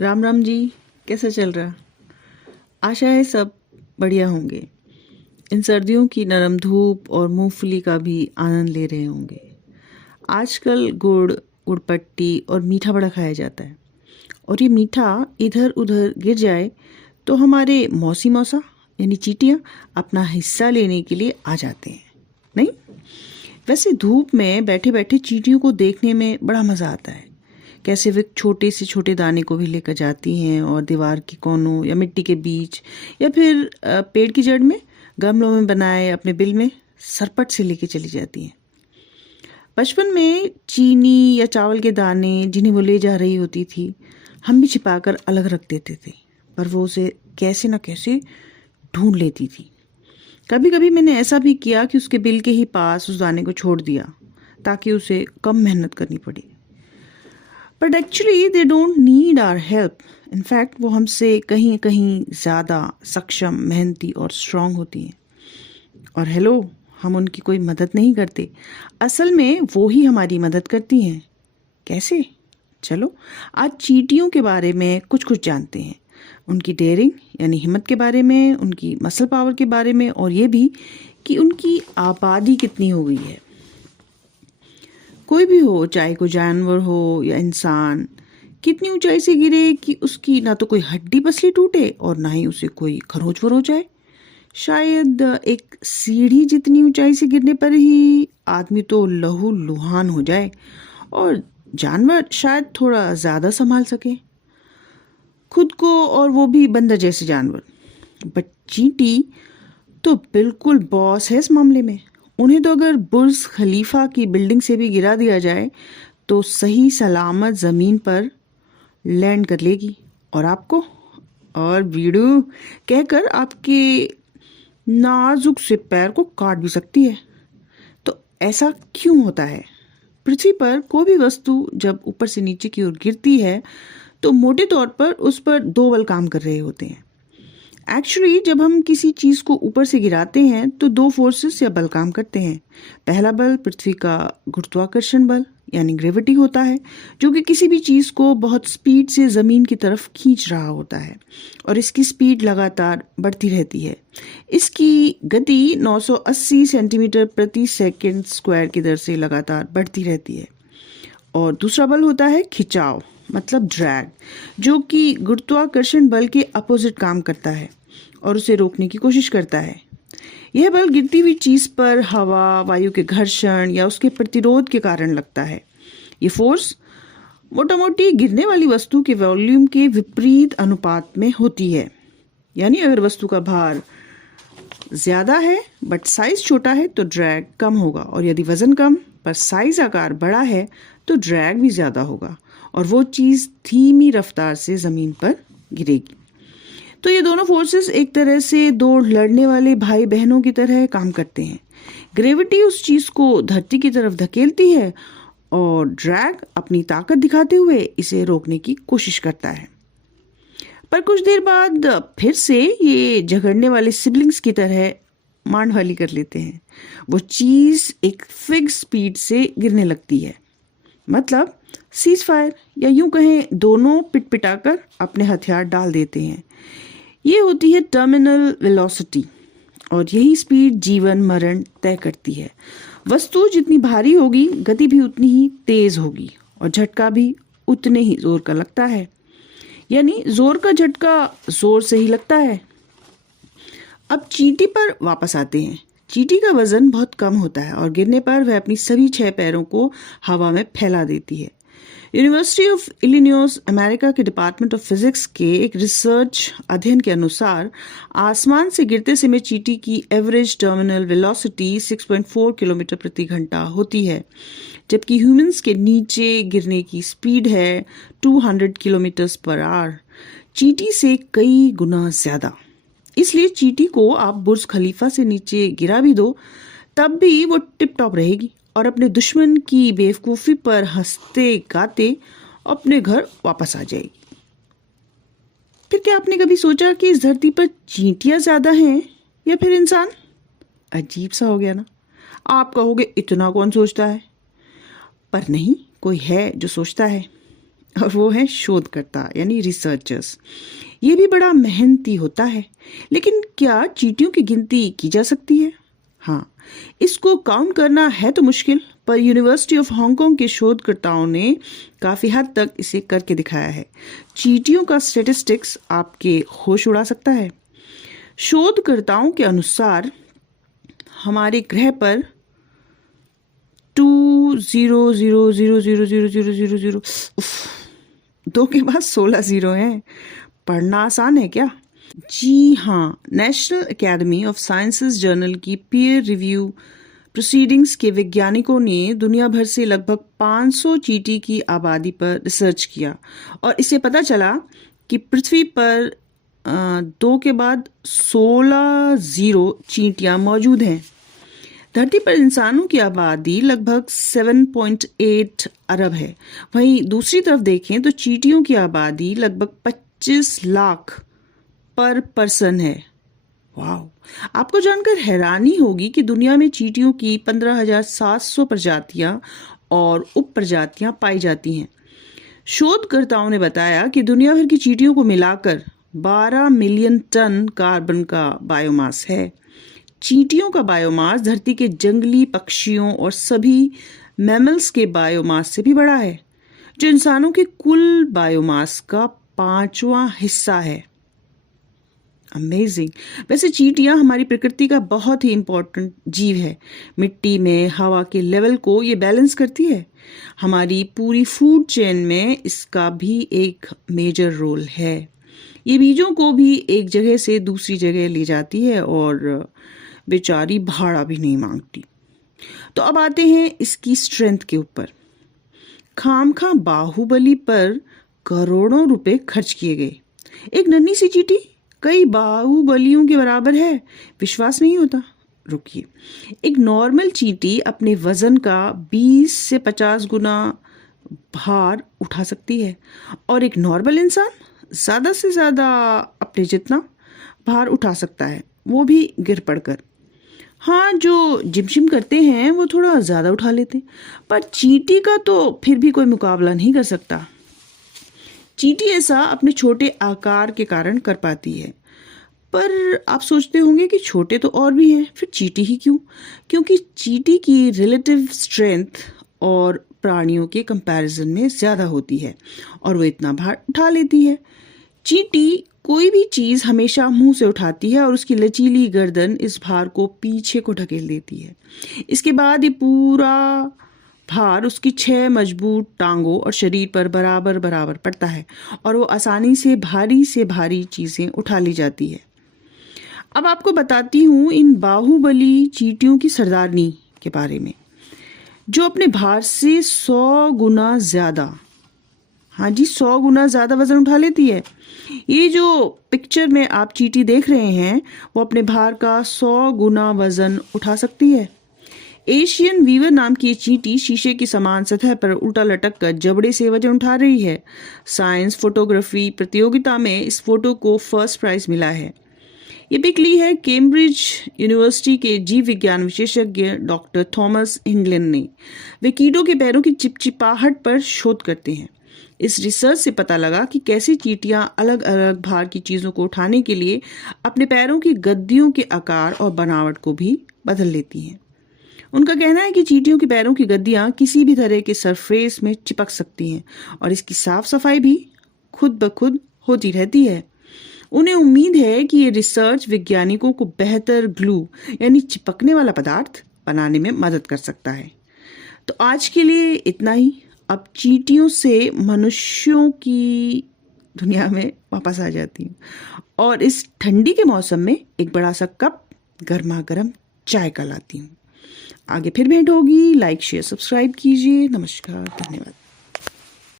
राम राम जी। कैसा चल रहा? आशा है सब बढ़िया होंगे। इन सर्दियों की नरम धूप और मूंगफली का भी आनंद ले रहे होंगे। आजकल गुड़पट्टी और मीठा बड़ा खाया जाता है, और ये मीठा इधर उधर गिर जाए तो हमारे मौसी मौसा यानी चींटियाँ अपना हिस्सा लेने के लिए आ जाते हैं। नहीं, वैसे धूप में बैठे बैठे चींटियों को देखने में बड़ा मज़ा आता है। कैसे वे छोटे से छोटे दाने को भी लेकर जाती हैं और दीवार के कोनों या मिट्टी के बीच या फिर पेड़ की जड़ में गमलों में बनाए अपने बिल में सरपट से लेके चली जाती हैं। बचपन में चीनी या चावल के दाने जिन्हें वो ले जा रही होती थी, हम भी छिपाकर अलग रख देते थे, पर वो उसे कैसे न कैसे ढूंढ लेती थी। कभी कभी मैंने ऐसा भी किया कि उसके बिल के ही पास उस दाने को छोड़ दिया ताकि उसे कम मेहनत करनी पड़ी। But actually they don't need our help. In fact वो हमसे कहीं कहीं ज़्यादा सक्षम, मेहनती और स्ट्रांग होती हैं। और हेलो, हम उनकी कोई मदद नहीं करते, असल में वो ही हमारी मदद करती हैं। कैसे? चलो आज चींटियों के बारे में कुछ कुछ जानते हैं। उनकी डेयरिंग यानी हिम्मत के बारे में, उनकी मसल पावर के बारे में, और ये भी कि उनकी आबादी कितनी हो गई है। कोई भी हो, चाहे कोई जानवर हो या इंसान, कितनी ऊंचाई से गिरे कि उसकी ना तो कोई हड्डी पसली टूटे और ना ही उसे कोई खरोच वरोच आए। शायद एक सीढ़ी जितनी ऊंचाई से गिरने पर ही आदमी तो लहू लुहान हो जाए, और जानवर शायद थोड़ा ज़्यादा संभाल सके खुद को, और वो भी बंदर जैसे जानवर। बट चींटी तो बिल्कुल बॉस है इस मामले में। उन्हें तो अगर बुर्ज खलीफा की बिल्डिंग से भी गिरा दिया जाए तो सही सलामत ज़मीन पर लैंड कर लेगी, और आपको और बीड़ू कहकर आपके नाजुक से पैर को काट भी सकती है। तो ऐसा क्यों होता है? पृथ्वी पर कोई भी वस्तु जब ऊपर से नीचे की ओर गिरती है तो मोटे तौर पर उस पर दो बल काम कर रहे होते हैं। एक्चुअली जब हम किसी चीज़ को ऊपर से गिराते हैं तो दो फोर्सेस या बल काम करते हैं। पहला बल पृथ्वी का गुरुत्वाकर्षण बल यानी ग्रेविटी होता है, जो कि किसी भी चीज़ को बहुत स्पीड से ज़मीन की तरफ खींच रहा होता है, और इसकी स्पीड लगातार बढ़ती रहती है। इसकी गति 980 सेंटीमीटर प्रति सेकंड स्क्वायर की दर से लगातार बढ़ती रहती है। और दूसरा बल होता है खिंचाव मतलब ड्रैग, जो कि गुरुत्वाकर्षण बल के अपोजिट काम करता है और उसे रोकने की कोशिश करता है। यह बल गिरती हुई चीज पर हवा, वायु के घर्षण या उसके प्रतिरोध के कारण लगता है। ये फोर्स मोटा मोटी गिरने वाली वस्तु के वॉल्यूम के विपरीत अनुपात में होती है। यानी अगर वस्तु का भार ज्यादा है बट साइज छोटा है तो ड्रैग कम होगा, और यदि वजन कम पर साइज आकार बड़ा है तो ड्रैग भी ज्यादा होगा, और वो चीज धीमी रफ्तार से जमीन पर गिरेगी। तो ये दोनों फोर्सेस एक तरह से दो लड़ने वाले भाई बहनों की तरह काम करते हैं। ग्रेविटी उस चीज को धरती की तरफ धकेलती है और ड्रैग अपनी ताकत दिखाते हुए इसे रोकने की कोशिश करता है। पर कुछ देर बाद फिर से ये झगड़ने वाले सिबलिंग्स की तरह मांड वाली कर लेते हैं। वो चीज एक फिक्स स्पीड से गिरने लगती है, मतलब सीज फायर, या यूं कहें दोनों पिटपिटाकर अपने हथियार डाल देते हैं। ये होती है टर्मिनल वेलोसिटी, और यही स्पीड जीवन मरण तय करती है। वस्तु जितनी भारी होगी गति भी उतनी ही तेज होगी, और झटका भी उतने ही जोर का लगता है। यानी जोर का झटका जोर से ही लगता है। अब चींटी पर वापस आते हैं। चींटी का वजन बहुत कम होता है और गिरने पर वह अपनी सभी 6 पैरों को हवा में फैला देती है। यूनिवर्सिटी ऑफ इलिनॉइस अमेरिका के डिपार्टमेंट ऑफ फिजिक्स के एक रिसर्च अध्ययन के अनुसार आसमान से गिरते समय चींटी की एवरेज टर्मिनल वेलोसिटी 6.4 किलोमीटर प्रति घंटा होती है, जबकि ह्यूमंस के नीचे गिरने की स्पीड है 200 किलोमीटर पर आवर, चींटी से कई गुना ज्यादा। इसलिए चींटी को आप बुर्ज खलीफा से नीचे गिरा भी दो तब भी वो टिप टॉप रहेगी और अपने दुश्मन की बेवकूफ़ी पर हंसते गाते अपने घर वापस आ जाएगी। फिर क्या आपने कभी सोचा कि इस धरती पर चींटियां ज़्यादा हैं या फिर इंसान? अजीब सा हो गया ना। आप कहोगे इतना कौन सोचता है, पर नहीं, कोई है जो सोचता है। और वो है शोधकर्ता यानी रिसर्चर्स। ये भी बड़ा मेहनती होता है। लेकिन क्या चींटियों की गिनती की जा सकती है? हाँ, इसको काउंट करना है तो मुश्किल, पर यूनिवर्सिटी ऑफ हांगकांग के शोधकर्ताओं ने काफ़ी हद तक इसे करके दिखाया है। चींटियों का स्टैटिस्टिक्स आपके होश उड़ा सकता है। शोधकर्ताओं के अनुसार हमारे ग्रह पर 2 0 0 0 0 0 0 0 2 के बाद 16 जीरो हैं। पढ़ना आसान है क्या? जी हाँ, national academy of sciences journal की पीयर रिव्यू प्रोसीडिंग्स के वैज्ञानिकों ने दुनिया भर से लगभग 500 चींटी की आबादी पर रिसर्च किया और इससे पता चला कि पृथ्वी पर 2 के बाद 16 जीरो चींटियां मौजूद हैं। धरती पर इंसानों की आबादी लगभग 7.8 अरब है। वहीं दूसरी तरफ देखें तो चींटियों की आबादी लगभग 25 लाख पर पर्सन है। वाह! आपको जानकर हैरानी होगी कि दुनिया में चींटियों की 15,700 प्रजातियां और उप प्रजातियां पाई जाती हैं। शोधकर्ताओं ने बताया कि दुनिया भर की चींटियों को मिलाकर 12 मिलियन टन कार्बन का बायोमास है। चींटियों का बायोमास धरती के जंगली पक्षियों और सभी मैमल्स के बायोमास से भी बड़ा है, जो इंसानों के कुल बायोमास का 5वां हिस्सा है। अमेजिंग। वैसे चींटियां हमारी प्रकृति का बहुत ही इम्पोर्टेंट जीव है। मिट्टी में हवा के लेवल को ये बैलेंस करती है। हमारी पूरी फूड चेन में इसका भी एक मेजर रोल है। ये बीजों को भी एक जगह से दूसरी जगह ले जाती है और बेचारी भाड़ा भी नहीं मांगती। तो अब आते हैं इसकी स्ट्रेंथ के ऊपर। खामखा बाहुबली पर करोड़ों रुपए खर्च किए गए। एक नन्ही सी चींटी कई बाहुबलियों के बराबर है। विश्वास नहीं होता? रुकिए। एक नॉर्मल चींटी अपने वजन का 20 से 50 गुना भार उठा सकती है और एक नॉर्मल इंसान ज़्यादा से ज़्यादा अपने जितना भार उठा सकता है, वो भी गिर पड़कर। हाँ, जो जिम करते हैं वो थोड़ा ज़्यादा उठा लेते हैं, पर चींटी का तो फिर भी कोई मुकाबला नहीं कर सकता। चींटी ऐसा अपने छोटे आकार के कारण कर पाती है। पर आप सोचते होंगे कि छोटे तो और भी हैं, फिर चींटी ही क्यों? क्योंकि चींटी की रिलेटिव स्ट्रेंथ और प्राणियों के कंपैरिजन में ज़्यादा होती है और वो इतना भार उठा लेती है। चींटी कोई भी चीज़ हमेशा मुंह से उठाती है और उसकी लचीली गर्दन इस भार को पीछे को ढकेल देती है। इसके बाद ये पूरा भार उसकी 6 मजबूत टांगों और शरीर पर बराबर बराबर पड़ता है और वो आसानी से भारी चीज़ें उठा ली जाती है। अब आपको बताती हूँ इन बाहुबली चींटियों की सरदारनी के बारे में, जो अपने भार से 100 गुना ज़्यादा, हाँ जी 100 गुना ज़्यादा वज़न उठा लेती है। ये जो पिक्चर में आप चींटी देख रहे हैं वो अपने भार का 100 गुना वज़न उठा सकती है। एशियन वीवर नाम की ये चींटी शीशे की समान सतह पर उल्टा लटक कर जबड़े से वजन उठा रही है। साइंस फोटोग्राफी प्रतियोगिता में इस फोटो को फर्स्ट प्राइज मिला है। ये पिक ली है कैम्ब्रिज यूनिवर्सिटी के जीव विज्ञान विशेषज्ञ डॉक्टर थॉमस इंग्लैंड ने। वे कीटों के पैरों की चिपचिपाहट पर शोध करते हैं। इस रिसर्च से पता लगा कि कैसी चींटियां अलग अलग भार की चीज़ों को उठाने के लिए अपने पैरों की गद्दियों के आकार और बनावट को भी बदल लेती हैं। उनका कहना है कि चींटियों के पैरों की गद्दियां किसी भी तरह के सरफेस में चिपक सकती हैं और इसकी साफ सफाई भी खुद ब खुद होती रहती है। उन्हें उम्मीद है कि ये रिसर्च वैज्ञानिकों को बेहतर ग्लू यानी चिपकने वाला पदार्थ बनाने में मदद कर सकता है। तो आज के लिए इतना ही। अब चींटियों से मनुष्यों की दुनिया में वापस आ जाती हूँ और इस ठंडी के मौसम में एक बड़ा सा कप गर्मा गर्म चाय का लाती हूँ। आगे फिर भेंट होगी। लाइक शेयर सब्सक्राइब कीजिए। नमस्कार, धन्यवाद।